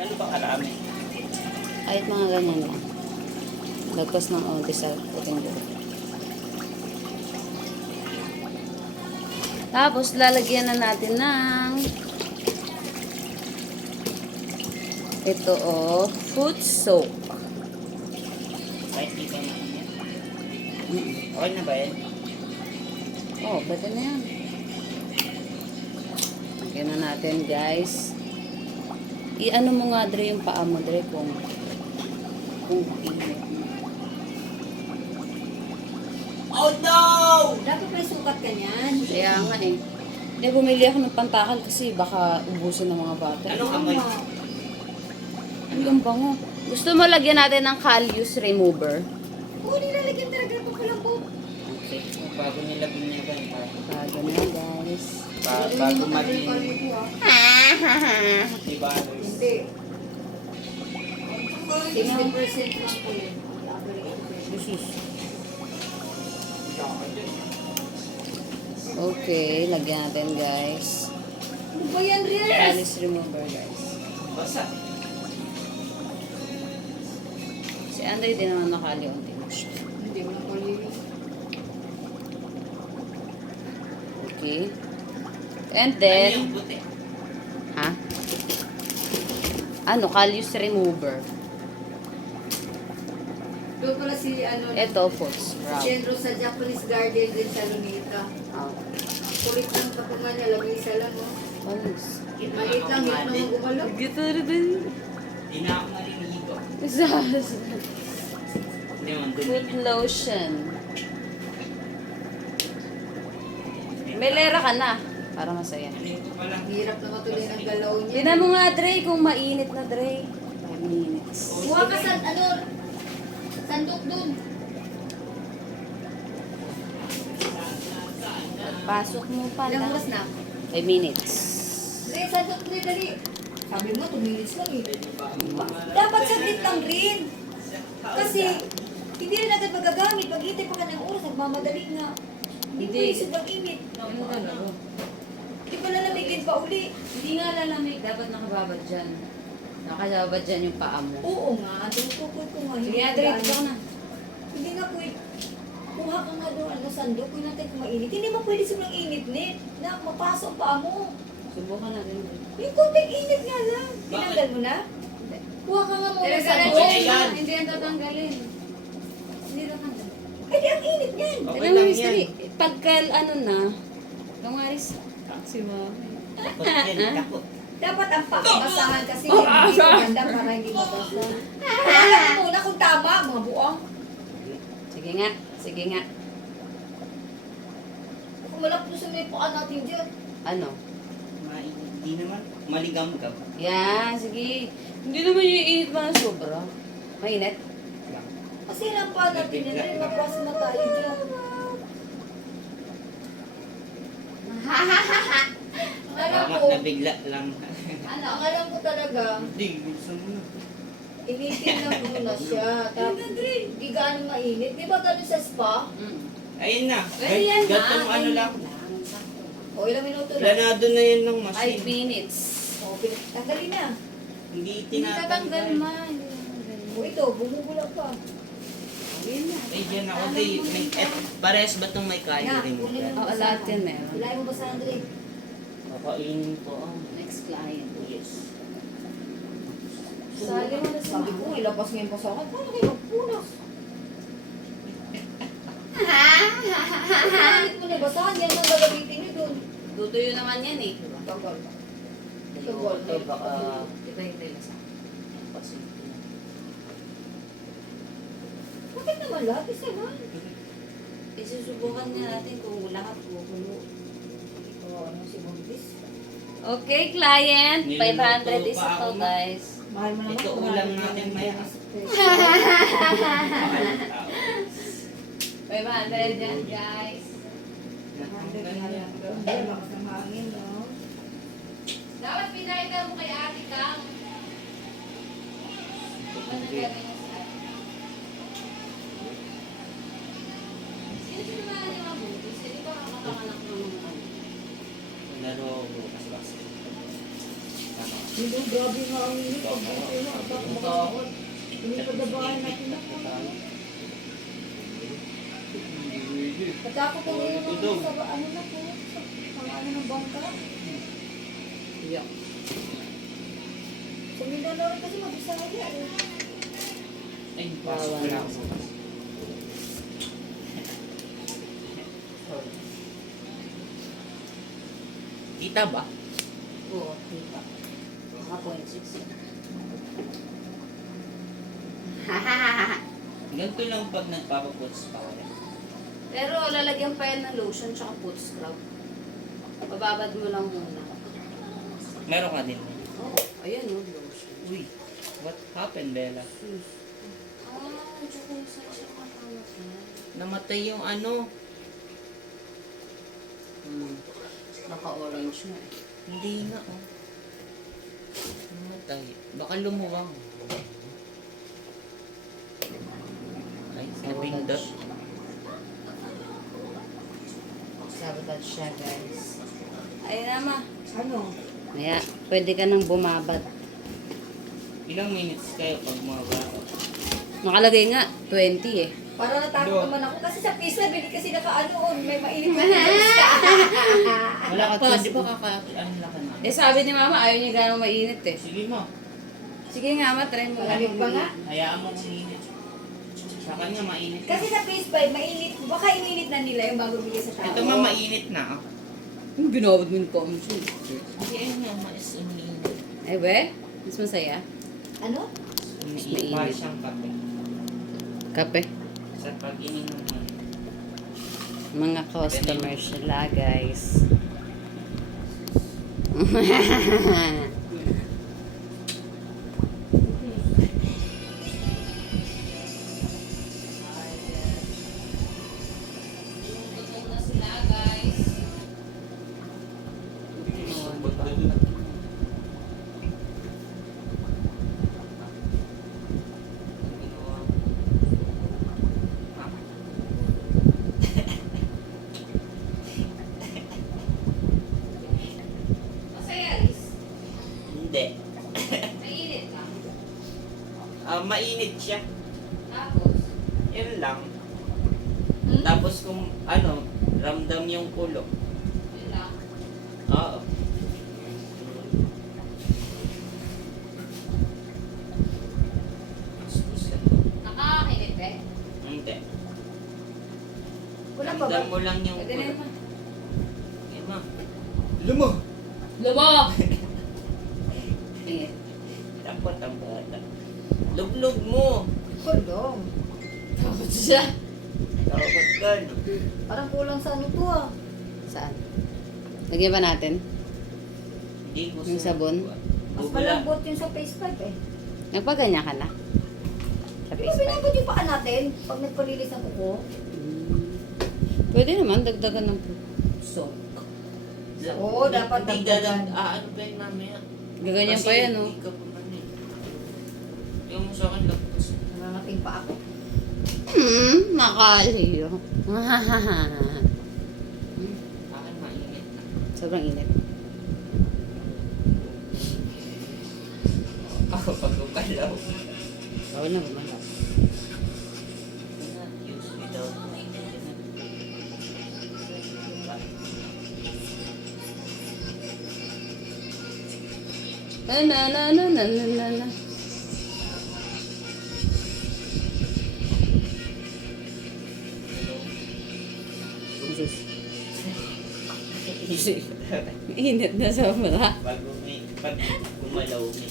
Ano ba karami? Kahit mga ganyan lang. Lagpas ng onti sa puting buhok. Tapos, lalagyan na natin ng ito foot soap. Kahit di pa mainit. Okay na ba yan? Oh, pwede na yan. Lagyan na natin, guys. I-ano mo nga, Dre, yung paa mo, Dre, kung init. Oh no! Dapat may sukat ka niyan. Kaya nga eh. Hindi, bumili ako ng pantakal kasi baka ubusin ng mga bata. Anong amoy? Ang bango. Gusto mo lagyan natin ng callus remover? Oo, nilalagyan talaga ito palambot. Okay. Bago nila binyagan. Bago na, guys. Bago maging... Diba? Hindi. 60% lang po yun. Okay, lagyan natin, guys. Ano ba yan, Rias? Callus remover, guys. Basa. Si Andre din naman nakali unti mo siya. Hindi mo na pali. Okay. And Ano then, yung puti? ha? Ano, callus remover. Doon pala si ano, Ito, foot scrub. Sendro sa Japanese garden din sa Lunita. Ah, Kulit ng kapungan niya, lamisa lang. Oh. Callus. Maliit lang, hirap naman gumalaw. Gito rin. Di na ako nariligo. Hindi mo, Foot lotion. May lera ka na. Para masaya. Ano yung ito pala? Hirap na matuloy ng galaw niya. Tingnan mo nga, Dre, kung mainit na, Dre. 5 minutes. Kuha ka sa, ano, sandok dun. Pasok mo pala. Ilang oras na? 5 minutes. Dali, sandok dali, dali. Sabi mo, 2 minutes lang eh. Dapat saglit lang rin. Kasi, hindi rin agad magagamit. Pag-hitay pa ka ng oras, nagmamadali nga. Hindi Hindi. pwede sobrang init. Ano talaga? Hindi pa lalamigin pa uli. Hindi nga lalamig. Dapat nakababad dyan. Nakababad dyan yung paa mo. Oo nga, tutukoy ko nga. Sige, Dre, ito na. Hindi nga pwede. Kuha ka nga doon, ano, sandok. Kung natin kung mainit. Hindi mo pwede sobrang init, Nit. Na, mapasok ang paa mo. Subukan natin. Dre. Yung kunting init nga lang. Tinanggal mo na? Kuha ka nga muna sa Ano sandok. yan? Hindi yan tatanggalin. Hindi tatanggalin. Eh, di ang init niyan. Okay Alam mo, lang Mr. yan. Pagka ano na, lumaris si Mami. Takot yan, takot. Dapat ang pagbasahan kasi hindi maganda para hindi mabasa. Alam mo muna kung tama, mga buong. Sige nga, sige nga. Kung malapos sa may paan natin dyan. Ano? Hindi naman. Maligam-gam. Yan, sige. Hindi naman yung init pa na sobra. Mainit? Kasi lang pa natin yun, rin mapasa na tayo dyan. Alam Tama, ko, nabigla lang. ang alam ko talaga, Hindi, gusto mo na. initin lang muna siya. Tapos, di gaano mainit. Di ba ganun sa spa? Ayun na. Pwede yan na. Gatong ano lang. O, ilang minuto lang. Planado na yan ng 5 machine. minutes. O, tanggalin na. Hindi Hindi tatanggal, tinatanggal. ma. Hindi tatanggal. O, ito, bumubula pa. Ayun na. Ay, dyan ako. Parehas ba itong may kaya Na, rin? kunin mo Oo, basahan. lahat yan meron. Ilahin mo basahan, Dre. Kakainin ko. Next client. Yes. Sali mo na si Sabi ko, Mami. ilabas ngayon basahan. Paano kayo magpunas? Bakit mo na basahan? Yan ang gagamitin niyo doon. Tutuyo naman yan eh. Tagal. Ito baka... Iba-iba yung sa Bakit naman lahat? Isa man. Isusubukan niya natin kung lahat kukulo. O, ano si Buntis? Okay, client. Niluluto 500 is pa ito, ako, ma. guys. Mahal mo naman. Ito, kung ulam mahal natin mo maya. naman. 500 yan, guys. Hindi, lakas ng hangin, no? Dapat pinahita mo kay Ate Kang. Ano gagawin niya sa atin? Sino sinamahan niya mga buntis? Hindi ba kakatanganak ng mga ano? Laro bukas basket. Tama. Hindi, grabe nga ang init. Ang buti mo. At ako makakakot. Hindi padabahan natin ako. At ako tumulong ako sa ano na po. Sa ano ng bangka. Yeah. Sa Mindanao rin kasi mabisaya eh. Ay, Bawal. pasok lang. Kita ba? Oo, kita. Mga 0.6 yun. Ganito lang pag nagpapaputs pa rin. Pero lalagyan pa yan ng lotion tsaka foot scrub. Bababad mo lang muna. Meron ka din. Oo, ayan o, lotion. Uy, what happened, Bella? Tsaka yung sa siya katawag yan. Namatay yung ano. Naka-orange na eh. Hindi nga, oh. Namatay. Baka lumuwang. Ay, nabindot. Sabotage siya, guys. Ayun naman. Ano? Kaya, pwede ka nang bumabad. Ilang minutes kayo pag mga bata? Nakalagay nga, 20 eh. Para natakot naman ako. Kasi sa pizza, bili kasi naka-ano on. May mainit na Wala ka Tapos, to, di ba ano lang ka na? Eh sabi ni mama, ayaw niya gano'ng mainit eh. Sige mo. Sige nga, try mo. Malamig pa nga. Hayaan mo kung mainit. Sa kanya mainit. Kasi sa fish pie, mainit. Baka ininit na nila yung bago bigay sa tao. Ito ma mainit na. Oh. Yung binawad mo yung comments yun. Hindi, ayun nga, mais umiinit. Eh be, mas masaya. Ano? Umiinit. Para siyang kape. Kape. Sa pag-ininom mo. Mga customers sila, guys. Masaya, Liz. Hindi. Mainit ka. Mainit siya. Tapos, Yun lang. Hmm? Tapos kung ano, ramdam yung kulo. yun lang. Oo. Nakakakinit eh. Hindi. Wala pa ba? Ramdam mo lang yung Pwede na kulo. naman. Emma. Lumo! Lubog! Init. Tapos ang bata. Luglog mo! Kondom. Takot siya. Tapos ka, no? Parang kulang sa ano to ah. Saan? Lagyan ba natin? Hindi ko Yung sabon? Mas Bubula. malambot yung sa face pipe eh. Nagpaganya ka na? Sa Di ba face pack? pinabot yung paa natin pag nagpalilis ng kuko? Pwede naman, dagdagan ng soap. Oo, dapat Hindi dagdagan. ano pa yun mamaya? Gaganyan Kasi pa yan, oh. Hindi ka pa man eh. Yung mo sa akin lang. Nangangating pa ako. Makaliyo. Akin mainit na. Sobrang init. Ako pag ukalaw. Bawal na gumalaw. Not use without Na na na na na na na. Jesus. Init na sobra. Pag gumalaw, may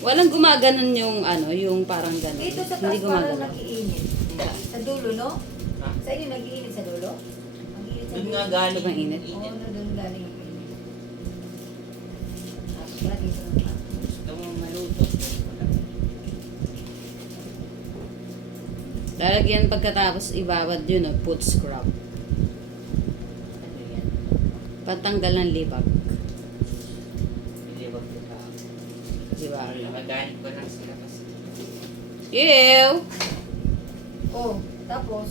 Walang gumaganon yung ano, yung parang gano'n. Dito sa Hindi taas parang gumagano. nagiinit. Sa dulo, no? Ha? Sa inyo nagiinit sa dulo? Nagiinit sa Doon dulo. nga galing. Sobrang init. Oo, na doon galing ang init. Tapos ba, dito naman. Gusto mo maluto. Lalagyan pagkatapos ibawad yun, no, foot scrub. Ano yan? Patanggal ng libag. Hindi wag ko pa. Diba? Nakagaling ko lang sila kasi. Ew! Oh, tapos,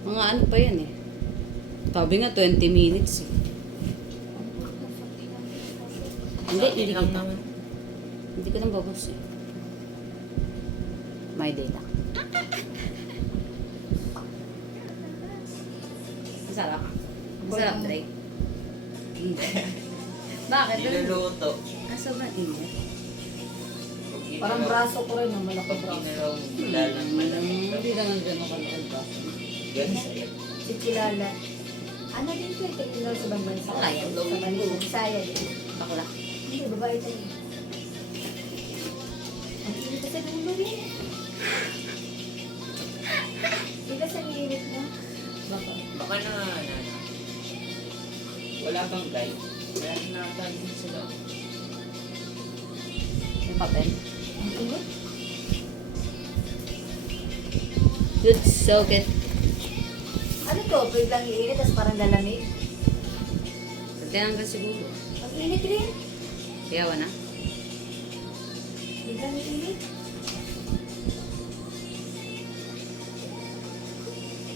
Mga ano pa yan eh. Sabi nga 20 minutes eh. hindi lang kita. naman. Hindi ko nang babos eh. My day lang. Masarap. Masarap, Dre. Bakit? Niluluto. Sobrang init. Pag Parang inilaw- braso ko rin, malaki Pag braso. inilaw, lalang malamig. Hindi naman gano'n kalakad ba? Ganun sa'yo. Si Kilala. Ano din to, ito yung sa ibang bansa. Kaya, Sa Manila, Bisaya din. Ako lang. Hindi, babae tayo. Ang init sa dulo rin. Sila sa init na. Baka. Baka na, wala bang guide? Kaya nakatagin sila. Yung papel. Ang init. Good soak it. Ano to? Biglang iinit, tapos parang lalamig. Kaya ka siguro. Ang init rin. Kaya na. Biglang iinit.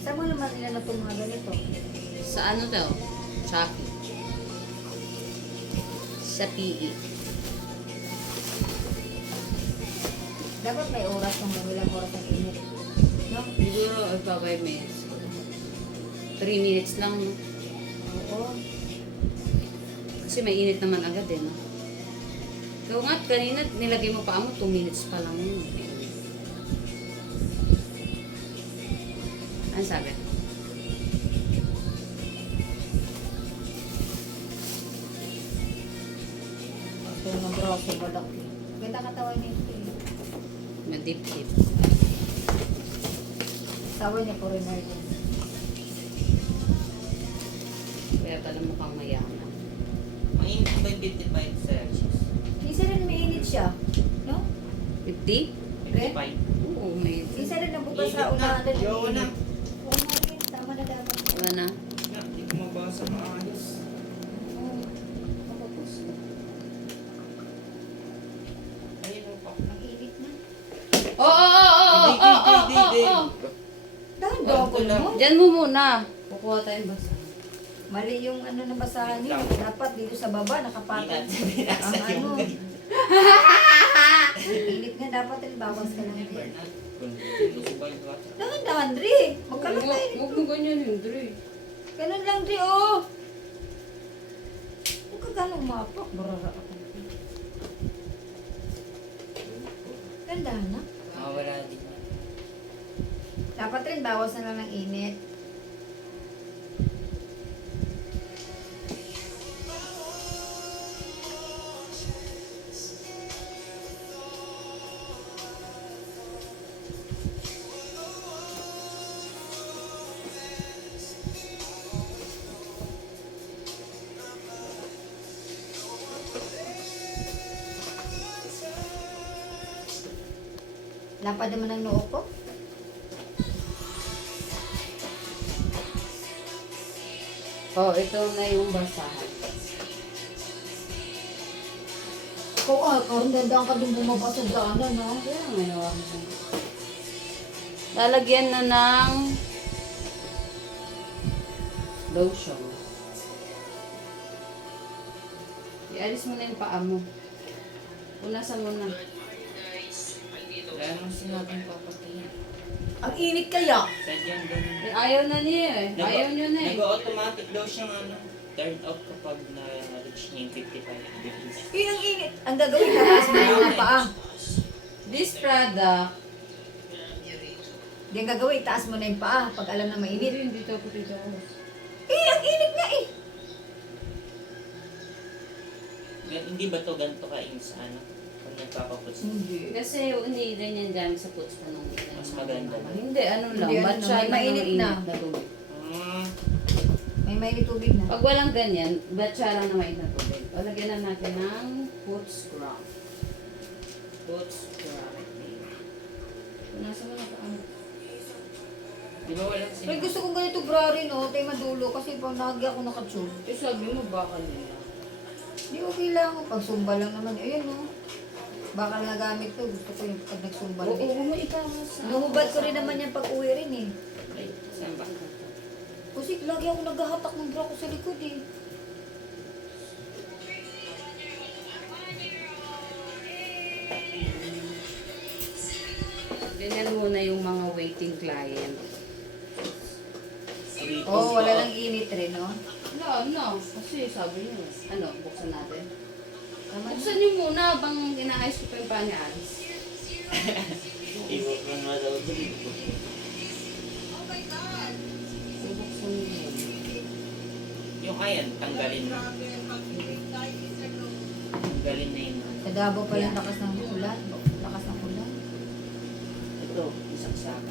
Saan mo naman nila na itong mga ganito? Sa ano daw? Shopee. Sa PE. Dapat may oras ng ilang oras ng init. No? Siguro, 5 minutes. 3 minutes lang, no? Oo. Kasi may init naman agad, eh, no? Ikaw nga, kanina, nilagay mo pa mo, 2 minutes pa lang yun. Ano sabi? Ito ng braso malaki. Ganda katawan niya ito eh. Madip-dip. Tawa niya foreigner din. Kaya pala mukhang mayaman. Mainit ba yung 55 Celsius? Isa rin mainit siya. No? 50? 55? Oo, may... Isa rin nabukas sa Init na. unahan na Yawa na. Oo nga rin. Tama na dapat. Diba na? Hindi ko mabasa maayos. Oo. Kapapos. Ayun mo pa. Ang init na. Hindi. Dahan double mo. Diyan mo muna. Kukuha tayong basa. Mali yung ano na basahan niyo. Dapat dito sa baba nakapatag. Binasa Ang yung ano. guide. Init nga dapat rin bawas ka lang. Bernard, kung gusto ba yung water? Dahan-dahan, Dre. Magkalakay. Huwag mo ganyan yun, Dre. Ganun lang, Dre, oh. Huwag ka ganong mapak. Barara ako. Gandahan na. Wala din. Dapat rin bawas na lang ng init. Lapad naman ang noo ko. Oh, ito na yung basahan. Ikaw karon dandang ka din bumaba sa daanan, no? Kaya nga nawa mo siya. Lalagyan na ng lotion. Ialis mo na yung paa mo. Punasan mo na. Kaya nung sinabing papatingin. Ang init kaya. Sadyang ganun. Eh, ayaw na niya eh. Ayaw niyo na eh. Nag-automatic daw siyang turn off kapag na-reach niya yung 55 degrees. Ang init. Ang gagawin na taas mo yung paa. This product, Di ang gagawin, taas mo na yung paa pag alam na mainit. hindi to dito. Ang init nga eh. Hindi ba to ganito ka-ins kung nagpapaputs? Hindi. Kasi hindi ganyan dyan sa puts pa nung Mas maganda. Hindi, ano lang. Hindi, ano Matcha na, na mainit mainit na. na tubig. May mainit tubig na. Pag walang ganyan, batcha lang na mainit na tubig. O, lagyan na natin ng foot scrub. Foot scrub. Nasa mo na pa ang... Di ba walang Pero gusto kong ganito bra rin, oh. Tayo madulo kasi pag nahagi ako nakatsun. Eh, sabi mo, baka nila. Di okay lang. Pag sumba lang naman. Ayun, oh. Bakal nga gamit to. Gusto ko yung pag nagsumba Oo, lang. mo ikawas. Nahubad ko rin naman yan pag uwi rin eh. Ay, saan ba? Kasi lagi ako naghahatak ng bra ko sa likod eh. muna yung mga waiting client. Oh, wala nang init rin, no? Wala, no. Kasi sabi niyo, ano, buksan natin. Tama na. Buksan niyo muna bang inaayos ko pa yung pani Alice. Iwag mo nga daw dito. Buksan niyo yun. Yung ayan, tanggalin na. Tanggalin na yun. Sa Davao pa yung lakas ng ulan. Lakas ng ulan. Ito, isang saka.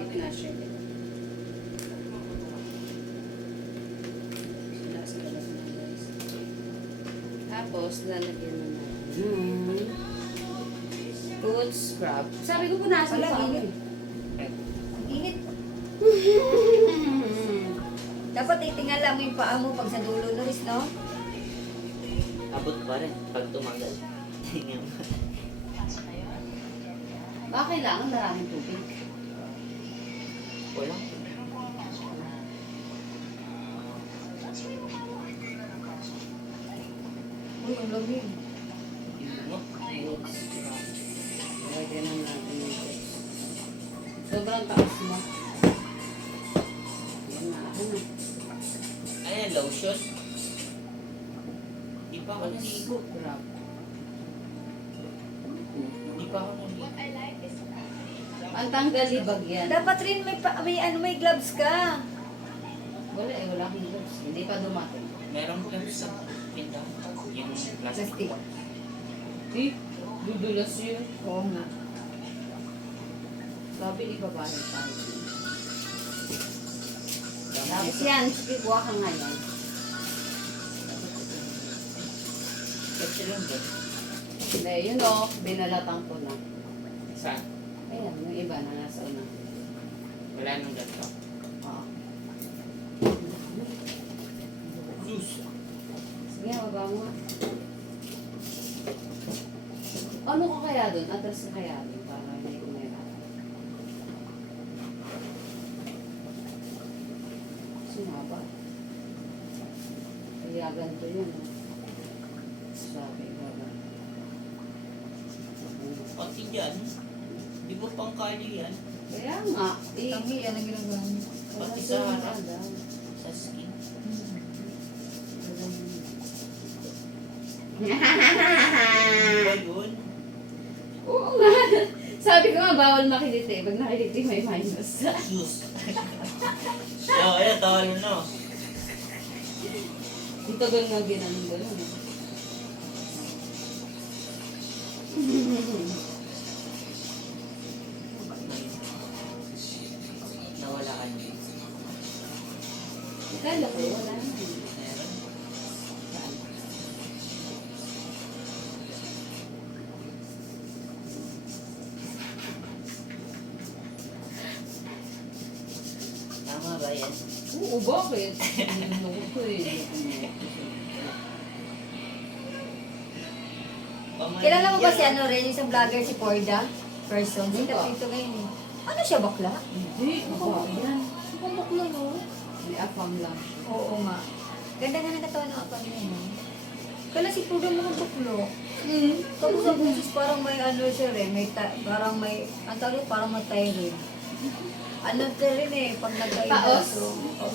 Hindi na share it. Wala sa labas na guys. Tapos, lalagyan na natin foot scrub. Sabi ko punasan Wala, pa ako. init. Eh, Ang init. Dapat itingala mo yung paa mo pag sa dulo, Loris, no? abot pa rin pag tumagal. Tingnan mo. Baka kailangan maraming tubig. Wala. Uy, ang lamig. Tingnan mo. Foot scrub. Lalagyan na natin yung foot. Sobrang taas mo. Yan na ako na. Ayan, lotion. Di pa ako Foot naligo. scrub. Di pa ako naligo. Ang tanggal libag yan. Dapat rin may gloves ka. Wala eh, wala akong gloves. Hindi pa dumating. Meron gloves sa pindahan. Yung plastic. Plastic. Eh, dudulas yun. Oo nga. Sabi ni babae tayo. Tapos Tapos yan, sige, kuha ka nga yan. Kasi lang doon. Hindi, yun o, binalatang ko na. Saan? Ayan, yung iba na nasa una. Wala nang ganito. Oo. Juice. Sige, baba mo nga. Ano ka kaya doon? Atras ka kaya doon para hindi kumera. Sumaba. Kaya ganito yun. Sabi, baba. Pati dyan. Di ba pang kali yan? Kaya nga, eh. Tangi, yan ang ginagawa mo. Pati sa harap. Sa skin. Ba yun? Oo nga. Sabi ko nga, bawal makiliti. Pag nakiliti, may minus. Juice. So, ayan, tawalo na. Ang tagal nga ginanong gano'n. Nawala ka niya. Kala ko, wala na. Meron. Tama ba yan? Oo, bakit? Nilunok ko eh. Kilala mo ba si ano rin, yung isang vlogger si Porda? Person. Hindi Sikat ba? dito ngayon eh. Ano siya, bakla? Hindi, ako yan. Mukhang bakla, no? May afam lang. Oo nga. Ganda nga ng katawan ng apang niya, no? Kala si Porda mukhang bakla. Tapos ang boses parang may ano siya rin, parang may, ang tawag parang may thyroid. Ano siya rin eh, pag nagkaida. Paos?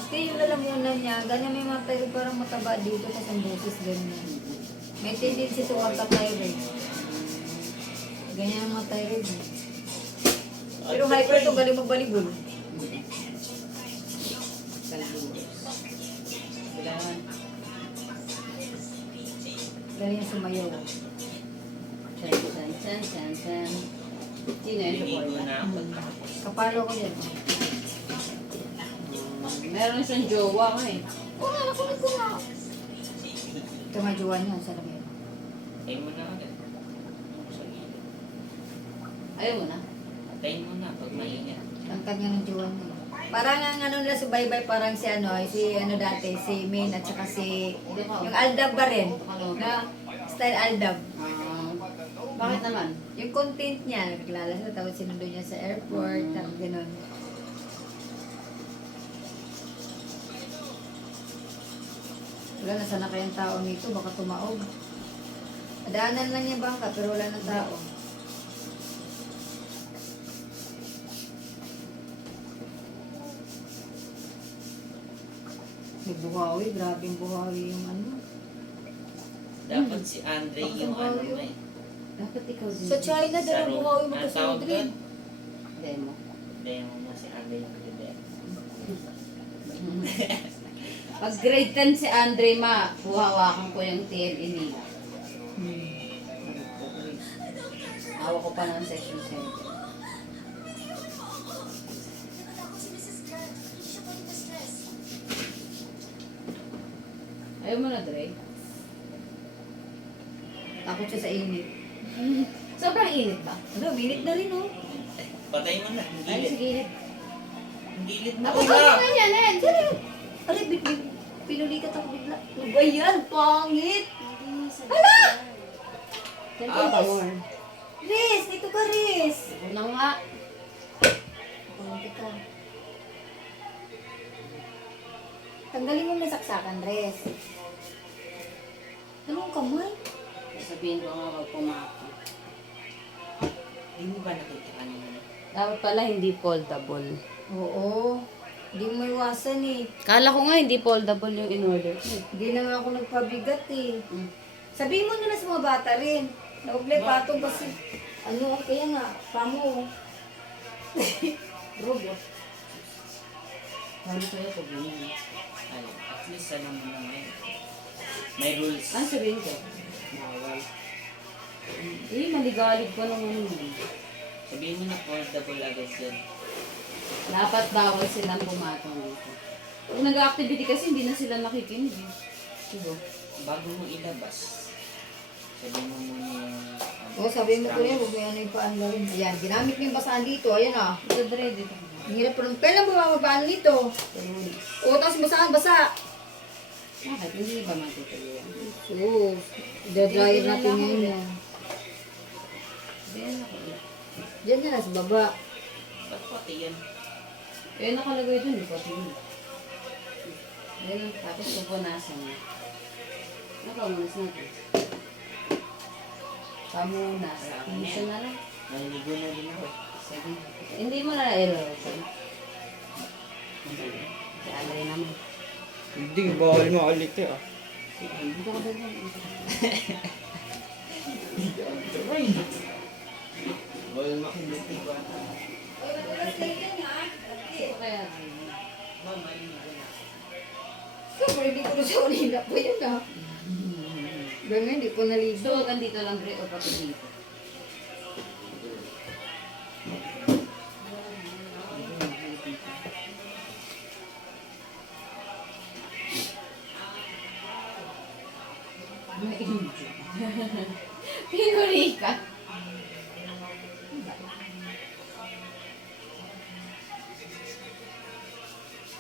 Okay, yung lalamunan niya, ganyan may mga thyroid, parang mataba dito, tapos ang boses ganyan. May tendency to magka-thyroid. Ganyan ang mga thyroid. eh. Pero hyper to, galing magbalibol. Kailangan. Galing niya sumayaw. Chan, chan, chan, chan, chan. Sino yun sa Binigo boy? na ako tapos. Kapalo ko yan. Meron siyang jowa nga eh. Oo nga, nakulit ko nga. Kamajuan niya, sa lamig. Tayin mo na agad. Sa gilid. Ayaw mo na. Tayin mo na pag maingat. Ang kanya ng juwan niya. Parang ang ano nila sa baybay, parang si ano, si ano dati, si Min at saka si, yung Aldab ba rin? Na, style Aldab. Bakit naman? Yung content niya, nagkilala siya, tapos sinundo niya sa airport, tapos gano'n. Wala, nasa na kayang tao nito, baka tumaog. Daanan lang niya bangka, pero wala nang tao. Buhawi, grabing buhawi yung ano. Dapat si Andre yung ano Pagkabayo. eh. Dapat ikaw din. Sa China, Sa dalawang road. buhawi Ang magkasunod tawag rin. doon? Demo. Demo mo si Andre yung demo. Pag grade 10 si Andre, ma, buhawakan ko yung TLE nila. Hawak ko pa ng session center. Ayaw mo na, Dre? Takot siya sa init. Sobrang init ba? Ano, minute na rin oh. Patay mo na. Ay, Gilid. sige. Gilid na. Ako na yan, eh. Aray, pinulikat ako bigla. Ano ba yan? Pangit! Hala! Siyempre, power. Riz! Dito ka, Riz! Una nga. Pangit ka. Tanggalin mo na saksakan, Riz. Anong kamay? Sabihin ko nga pag pumako. Di mo ba nakita kanina? Dapat pala hindi foldable. Oo. Hindi mo iwasan eh. Kala ko nga hindi foldable yung in-order ko. Hindi na nga ako nagpabigat eh. Mm. Sabihin mo na sa mga bata rin. Nauble pato kasi. Ano, kaya nga, pamo. Robot. Sabi ko yun pag ganyan. Ay, at least ano mo na ngayon. May rules. Ano sabihin ko? Bawal. Eh, maligalig pa naman yun. Sabihin mo na foldable agad yan. Dapat bawal silang pumatong dito. Pag nag-activity kasi hindi na sila nakikinig eh. Diba? Bago mo ilabas, sabihin mo muna yung... Oo, sabihin mo ko rin, huwag mo yan yung paano rin. Ayan, ginamit mo yung basahan dito. Ayan ah. Ito Dre, dito. Ang hirap pa rin. Kailan mo magpaano dito? Oo, tapos basahan, basa. Bakit? Hindi ba matutuloy yan? Oo, i-dryer natin ngayon yan. Diyan ako. Diyan na, sa baba. Ba't pati yan? Eh, nakalagay dun, di pa tingin. Ganun, tapos pupunasan niya. Nakamunas natin. Pamunas. Minsan na lang. Naliligo na rin ako. Sige. Hindi mo na ilalasan. Si Andre naman. Hindi, bawal mo ulit ah. Sige, hindi ko ba dyan? Bawal makinig ba? Ito kaya. Mama, hindi ko na. So, hindi ko na sa kanina po yan ah. Ganyan, hindi ko naligo. So, ganito lang Dre o pati dito. Pinuri ka.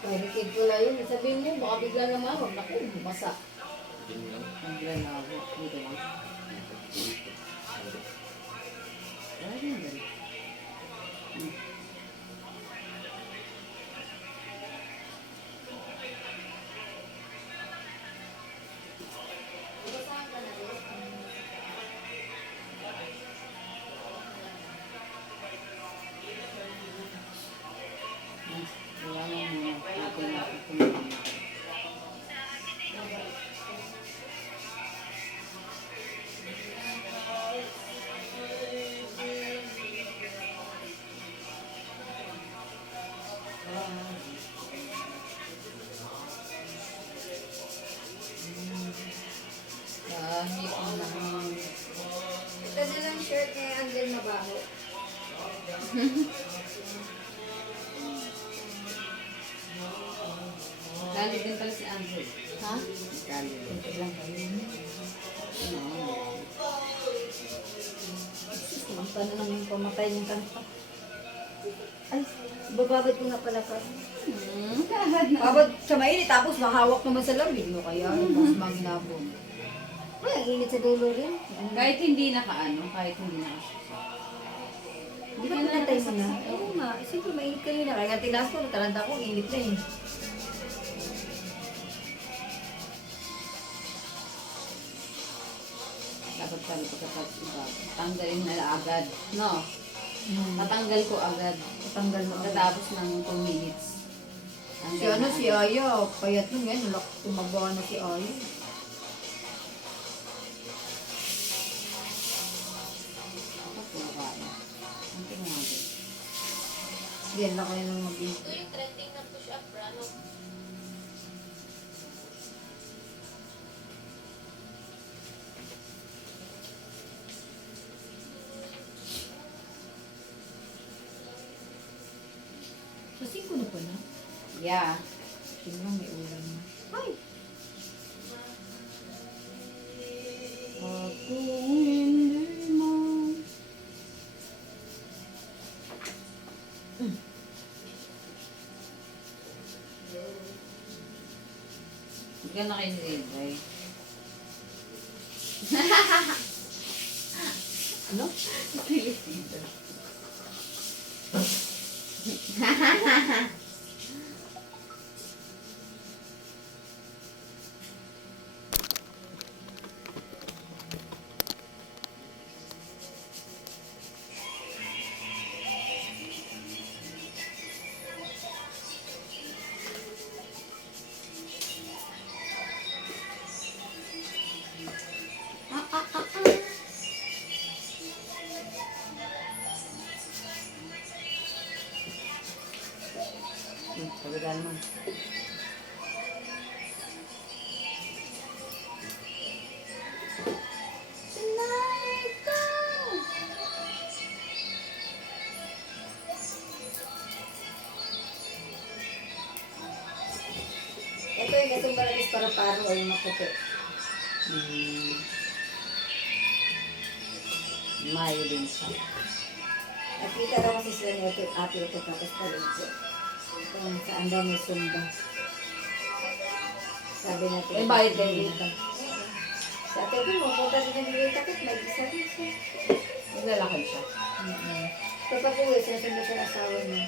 Pwede kid ko na yun. Sabihin mo, baka bigla naman, wag naku, basa. Ang labo. Dito lang. Wala din Dre. Wala mo muna. Natin natin kumain. Kahit naman. Ito na lang shirt ni Angel Mabaho. Galit din pala si Andre. Ha? Galit din. Ito lang kayo. Kumanta na naman yung pamatay ng kanta. Ay, bababad ko nga pala ka. Kahad na. Babad sa mainit, tapos mahawak naman sa lamig. No, kaya, mas manginabon. Ay, ang init sa dulo rin. Kahit hindi nakaano, kahit hindi nakasusok. Di ba pinatay mo na? Oo nga, siyempre mainit kanina. Kaya nga tinas ko, natalanda ko, init na eh. Dapat pala pagkatapos ibabaw. Tanggalin na agad. No? Tatanggal ko agad. Tanggal mo agad. Pagkatapos ng 2 minutes. Si ano, si Aya, payat nun yan, tumaba na si Aya. Ako kumakain. Ang tingnan natin. Yan na kayo nang mag Ito yung trending na push-up bra, no? Kasi ko na pala. Yeah. Tingnan, may ulam na. Ay! Ako hindi mo. Hindi ka na kayo nilibay. Ano? Pilipino. Pagkakala naman. Ito yung gatong balagis para paro o yung maputi. Mayo din siya. Nakita raw kasi sila ni ate ito tapos talento. Kung saan daw may sumba. Sabi natin. May bayad kayo dito. Sa ate ito, mapunta din yung dito tapos may isa din siya. Naglalakad siya. Kapag uwi, sinasunod sa asawa niya.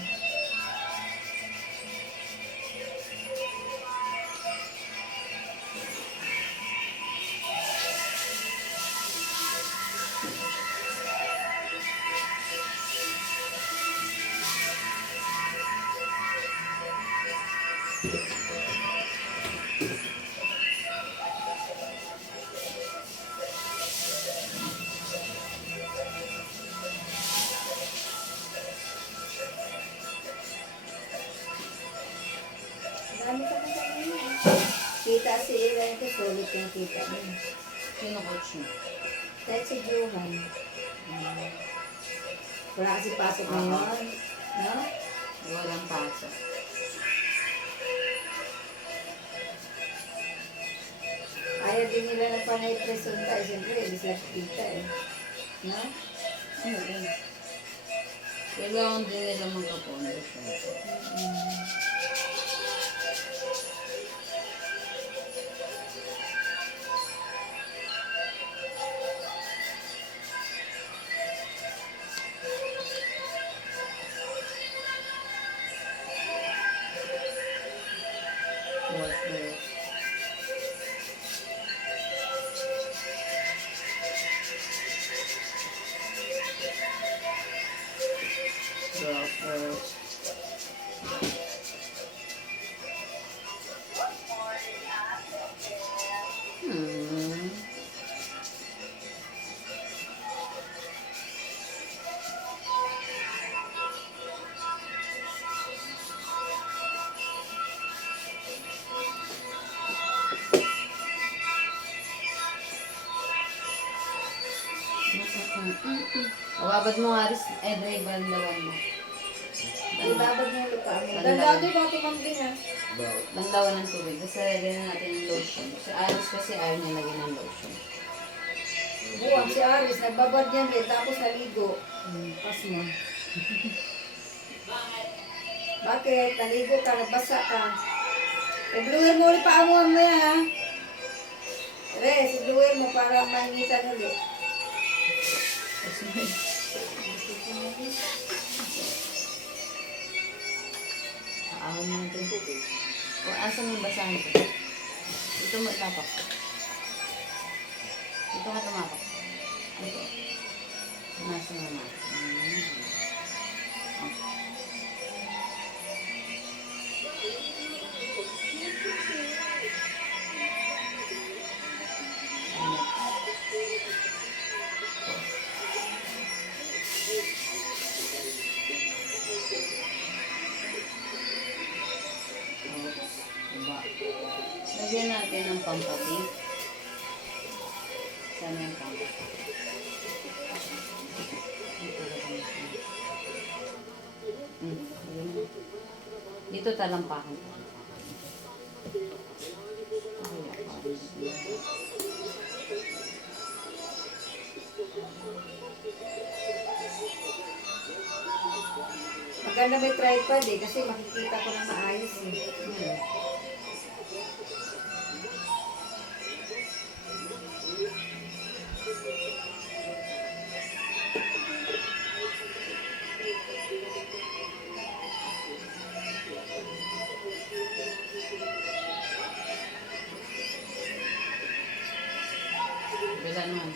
Marami ka pa sa kanila. Kita si Ilan ko, solid yung kita niya. Sino coach mo? Kahit si Johan. Wala kasi pasok ngayon. No? Walang pasok. Ayaw din nila ng panay presunta. Eh, siyempre, hindi sila kita eh. No? Ano din? Kailangan din nila magkapondo siya. What the? Droppers. Hmm. Awabad mo nga rin, Edre, bandawan mo. Ang babad ng lupa mo. Ganda. Ganda doon, baka tumambin ha. Bandawan ng tubig. Kasi lagyan na natin yung lotion. Si Aris kasi ayaw niya lagyan ng lotion. Buwang si Aris, nagbabad yan rin, tapos naligo. Pas mo. Bakit? Naligo ka, nabasa ka. I-bluer mo ulit paamuhan mo yan ha. Res, i-bluer mo para mainitan ulit. Aawin mo natin tubig. O, asan yung basahan ko? Dito mo tapak. Dito ka tumapak. Dito. Nasa naman. Okay. pampating. Sana yung pampating. Ayun. Dito talampakan ko. Maganda may tripod eh, kasi makikita ko na maayos eh. Bila naman.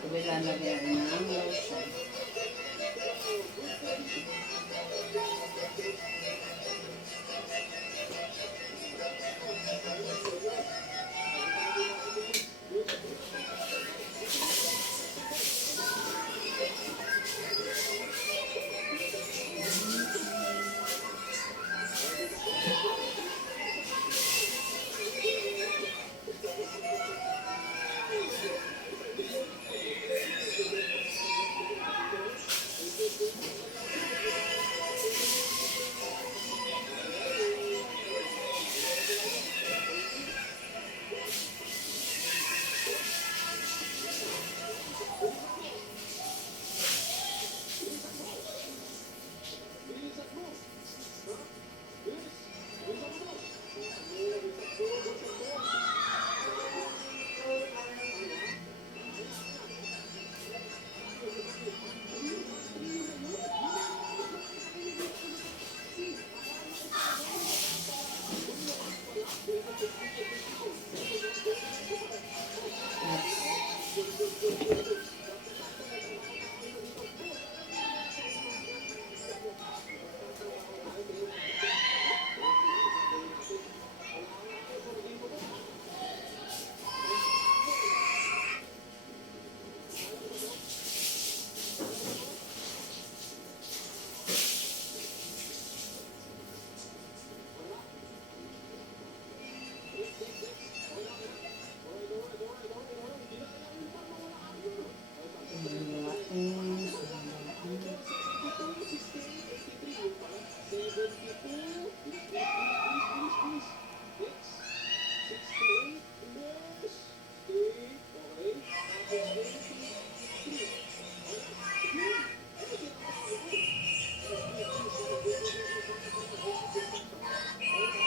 Kabila lagyan ng lotion.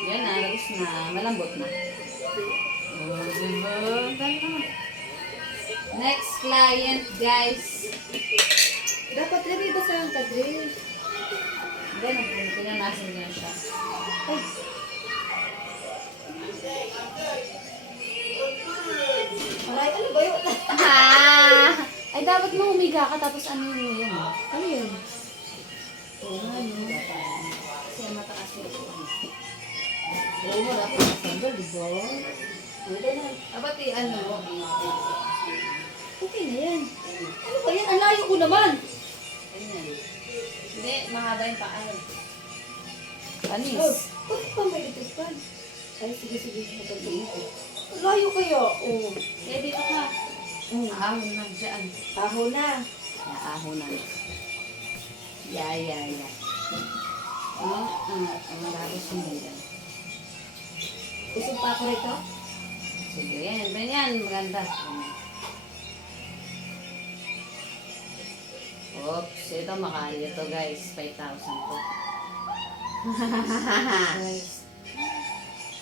Yan na, labis na. Malambot na. Oh, diba? Dali naman. Next client, guys. Dapat rin iba sa yung kadri. Ganun, pinanasin niya siya. Ay, aray, ano ba yun? Ay, dapat mo humiga ka tapos ano yun yun. Ano yun? Oo, ano. Kasi mataas yun. Oo, dapat masandal, diba? Wala na. Dapat ano, Okay na yan. Ano ba yan? Ang layo ko naman. ganyan. Hindi, mahaba yung paa. Oh, Panis. bakit pa may electric fan? Ay, sige. Magandang ko. Ang layo kaya. Oh. Eh, dito ka. Ahon na, dyan. Taho na. Ahon na. Ya. Malabos mo yan. Isang pa ako rito? Sige, ganyan, maganda. Oops, ito makali ito guys, 5,000 to. Guys.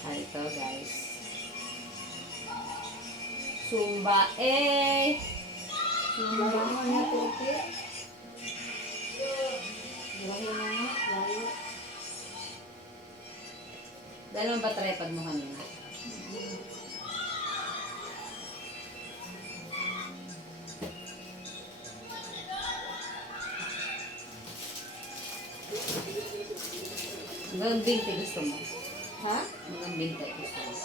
Ito guys. Sumba eh! Layo naman na ito, okay? Layo na nga. Layo. Dahil mo ba tripod mo kanina? Hanggang 20 gusto mo? Ha? Hanggang 20 gusto mo?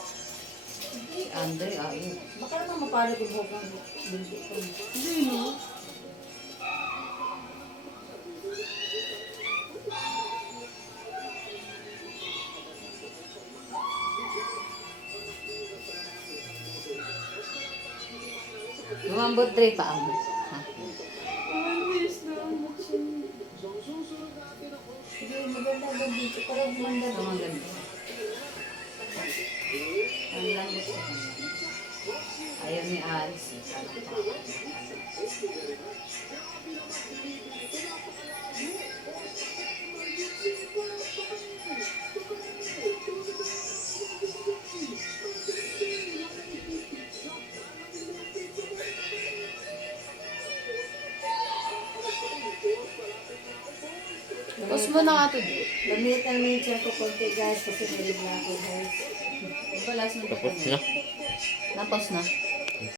Andre, ayaw. Baka naman mapalad yung buhok ng binti ko. Hindi, no? Lumambot dre pa ako. Ha? Hindi, maganda doon dito. Parang maganda Ito doon. ang ganda. Ang lambot ko kanya. Ayaw ni Aris eh. Parang pa. Post mo na nga ito, Dre. Gamitan mo yung tiyan ko konti guys kasi nalibla ko guys. Ibalas mo Tapos na. Napos na.